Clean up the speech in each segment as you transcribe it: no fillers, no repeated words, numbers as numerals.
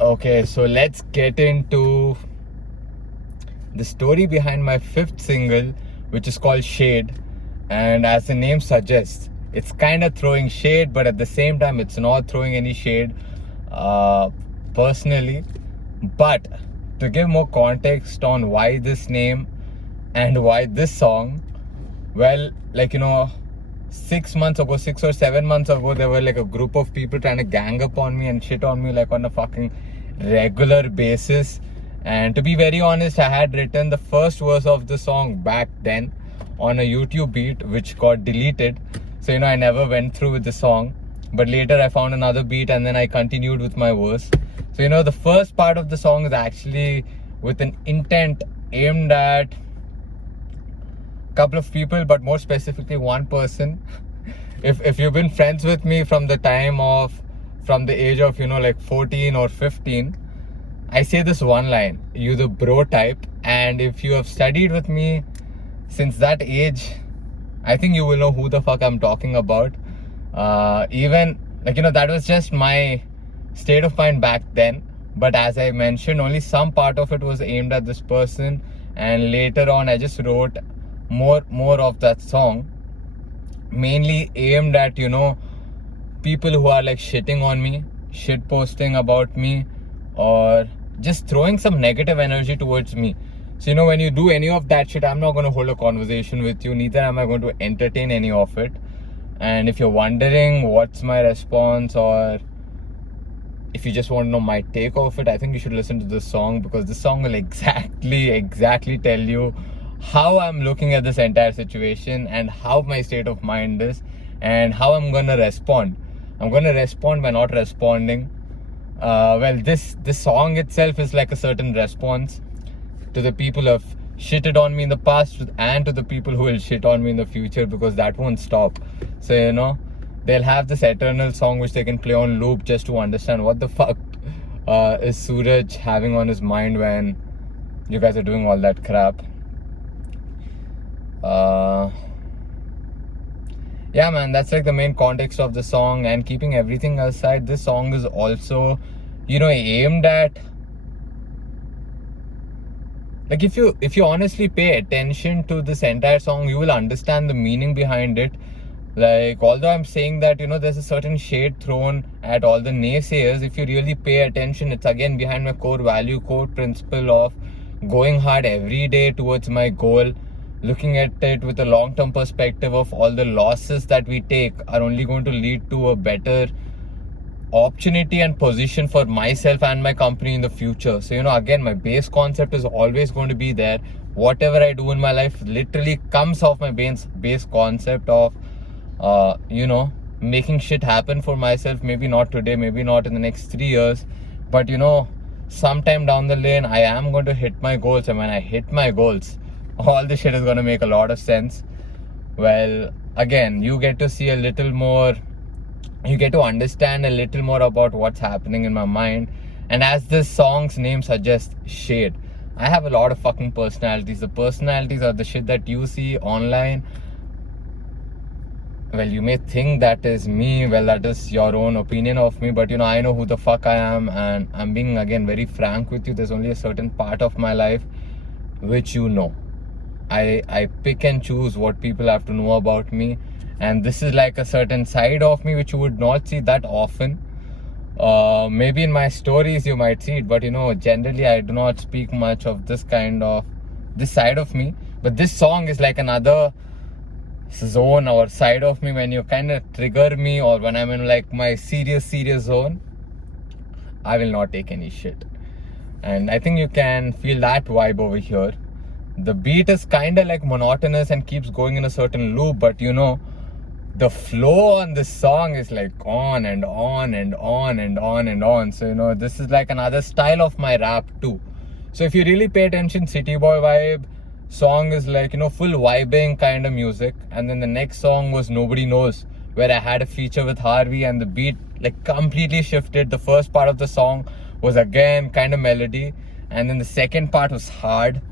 Okay, so let's get into the story behind my fifth single, which is called Shade. And as the name suggests, it's kind of throwing shade, but at the same time, it's not throwing any shade uh, personally. But to give more context on why this name and why this song, well, 6 months ago, 6 or 7 months ago, there were like a group of people trying to gang up on me and shit on me like on a fucking regular basis. And to be very honest, I had written the first verse of the song back then on a YouTube beat, which got deleted. So, I never went through with the song. But later I found another beat and then I continued with my verse. So, the first part of the song is actually with an intent aimed at couple of people, but more specifically one person. If you've been friends with me from the age of 14 or 15, I say this one line: you the bro type. And if you have studied with me since that age, I think you will know who the fuck I'm talking about. Even that was just my state of mind back then, but as I mentioned, only some part of it was aimed at this person, and later on I just wrote more of that song, mainly aimed at people who are like shitting on me, shit posting about me, or just throwing some negative energy towards me. So when you do any of that shit, I'm not going to hold a conversation with you, neither am I going to entertain any of it. And if you're wondering what's my response, or if you just want to know my take of it, I think you should listen to this song, because this song will exactly tell you how I'm looking at this entire situation and how my state of mind is and how I'm gonna respond. I'm gonna respond by not responding. This song itself is like a certain response to the people who have shitted on me in the past and to the people who will shit on me in the future, because that won't stop. So they'll have this eternal song which they can play on loop just to understand what the fuck is Suraj having on his mind when you guys are doing all that crap. Yeah, man, that's like the main context of the song. And keeping everything aside, this song is also aimed at, like, if you honestly pay attention to this entire song, you will understand the meaning behind it. Like, although I'm saying that there's a certain shade thrown at all the naysayers, if you really pay attention, it's again behind my core value, core principle of going hard every day towards my goal, looking at it with a long-term perspective of all the losses that we take are only going to lead to a better opportunity and position for myself and my company in the future. So again, my base concept is always going to be there. Whatever I do in my life literally comes off my base concept of making shit happen for myself. Maybe not today, maybe not in the next 3 years, but sometime down the lane I am going to hit my goals. And when I hit my goals, all this shit is going to make a lot of sense. Well, again, you get to see a little more, you get to understand a little more about what's happening in my mind. And as this song's name suggests, shade, I have a lot of fucking personalities. The personalities are the shit that you see online. Well, you may think that is me. Well, that is your own opinion of me. But I know who the fuck I am. And I'm being, again, very frank with you. There's only a certain part of my life which I pick and choose what people have to know about me. And this is like a certain side of me which you would not see that often. Maybe in my stories you might see it, but generally I do not speak much of this side of me. But this song is like another zone or side of me. When you kind of trigger me, or when I'm in like my serious zone, I will not take any shit. And I think you can feel that vibe over here. The beat is kind of like monotonous and keeps going in a certain loop, but the flow on this song is like on and on and on and on and on. So this is like another style of my rap too. So if you really pay attention, City Boy vibe song is like full vibing kind of music. And then the next song was Nobody Knows, where I had a feature with Harvey, and the beat like completely shifted. The first part of the song was again kind of melody, and then the second part was hard.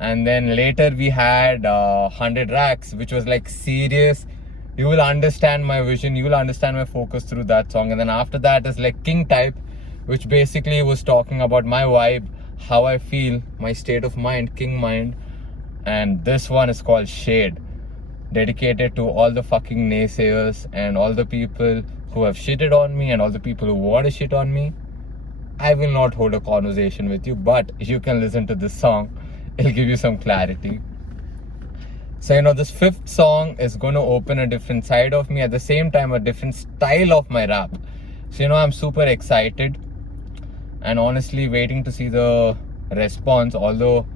And then later we had 100 Racks, which was like serious. You will understand my vision, you will understand my focus through that song. And then after that is like King Type, which basically was talking about my vibe, how I feel, my state of mind, king mind. And this one is called Shade, dedicated to all the fucking naysayers and all the people who have shitted on me and all the people who want to shit on me. I will not hold a conversation with you, but you can listen to this song. It'll give you some clarity. So, this fifth song is going to open a different side of me, at the same time a different style of my rap. So, I'm super excited and honestly waiting to see the response. Although,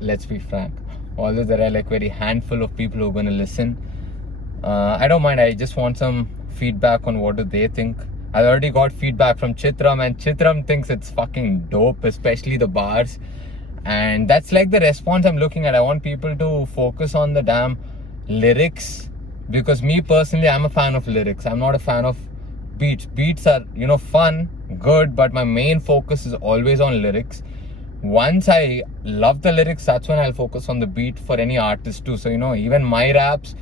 let's be frank, although there are like very handful of people who are going to listen, I don't mind. I just want some feedback on what do they think. I already got feedback from Chitram, and Chitram thinks it's fucking dope, especially the bars. And that's like the response I'm looking at. I want people to focus on the damn lyrics, because me personally, I'm a fan of lyrics. I'm not a fan of beats. Beats are, fun, good, but my main focus is always on lyrics. Once I love the lyrics, that's when I'll focus on the beat for any artist too. So, even my raps,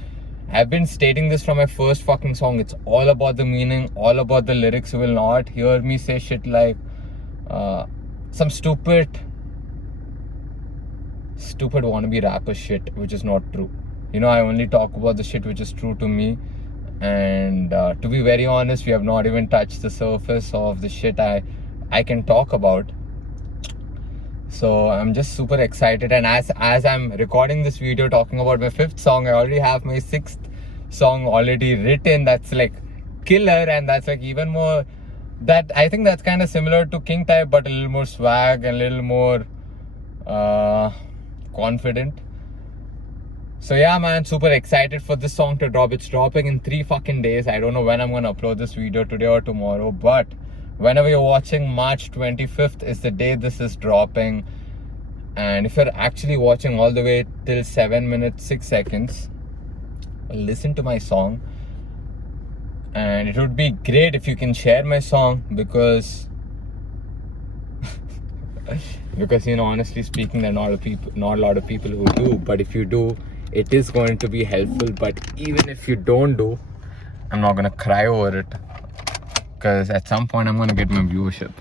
I've been stating this from my first fucking song. It's all about the meaning, all about the lyrics. You will not hear me say shit like some stupid wannabe rapper shit, which is not true. I only talk about the shit which is true to me. And to be very honest, we have not even touched the surface of the shit I can talk about. So I'm just super excited. And as I'm recording this video talking about my fifth song, I already have my sixth song already written. That's like killer, and that's like even more, that I think that's kind of similar to King type, but a little more swag and a little more confident. So yeah, man, super excited for this song to drop. It's dropping in 3 fucking days. I don't know when I'm gonna upload this video, today or tomorrow, but whenever you're watching, March 25th is the day this is dropping. And if you're actually watching all the way till 7 minutes 6 seconds, listen to my song. And it would be great if you can share my song, because honestly speaking, there are not a lot of people who do. But if you do, it is going to be helpful. But even if you don't do, I'm not gonna cry over it, because at some point I'm gonna get my viewership.